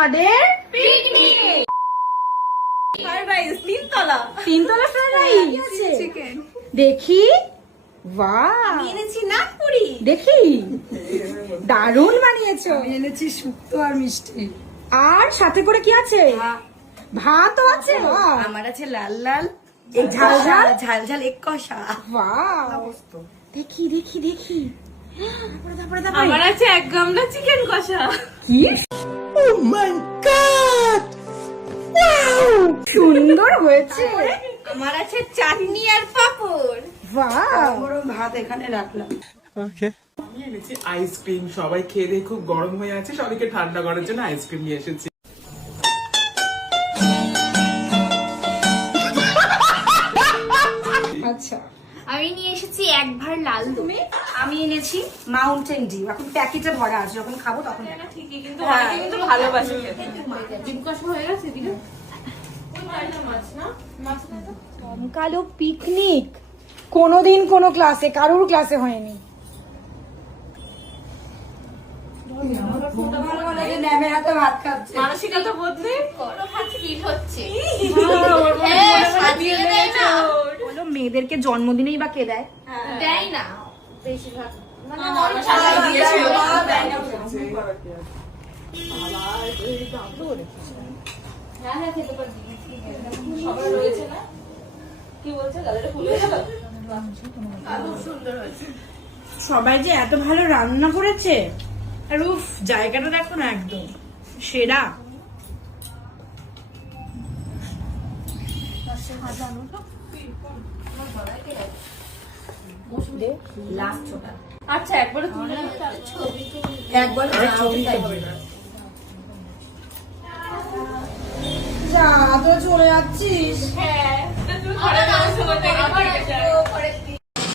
আমাদের picnic. Fried rice তিনতলা fried rice chicken. দেখি, বাহ, আমি এনেছি নাগপুরি। দেখি দারুণ বানিয়েছো। আমি এনেছি শুক্তো আর মিষ্টি। আর সাথে করে কি আছে? ভাতও আছে। বাহ, আমার আছে লাল লাল এই ঝাল ঝাল ঝাল ঝাল এক কষা। বাহ, দেখি দেখি দেখি। তারপরে তারপরে আমার আছে এক গামলা চিকেন কষা। কি সুন্দর হয়েছে। আমার আছে চাটনি আর পাপড়। বাহ, গরম ভাত এখানে রাখলাম। আমি এনেছি আইসক্রিম। সবাই খেয়ে দিয়ে খুব গরম হয়ে আছে, সবাইকে ঠান্ডা করার জন্য আইসক্রিম নিয়ে এসেছি। আচ্ছা, আমি নিয়ে এসেছি এক ভার লাল দুধ। আমি এনেছি মাউন্টেন ডিউ। এখন প্যাকেটে ভরা আছে, যখন খাবো তখন ঠিকই, কিন্তু অনেকে কিন্তু ভালোবাসে খেতে। ডিম কষা হয়ে গেছে দিদি। কালো পিকনিক কোনোদিন কোনো ক্লাসে কারোর ক্লাসে হয়নি। ম্যামের হাতে ভাত খাচ্ছে। মানসিকতা বদলে কোনো খাচ্ছে ফিল হচ্ছে। বলো, মেয়েদেরকে জন্মদিনেই বা কে দেয়? দেয় না বেশিরভাগ, মানে হ্যাঁ খেতে পারবি। সবার রয়েছে না, কি বলছে গালেটা ফুলে গেল। খুব সুন্দর হয়েছে। সবাই যে এত ভালো রান্না করেছে। আর উফ, জায়গাটা দেখো না, একদম সেরা। আচ্ছা একবারে তুলে একবার যা, তো চলে যাচ্ছিস। হ্যাঁ তুমি ঘরে যাও।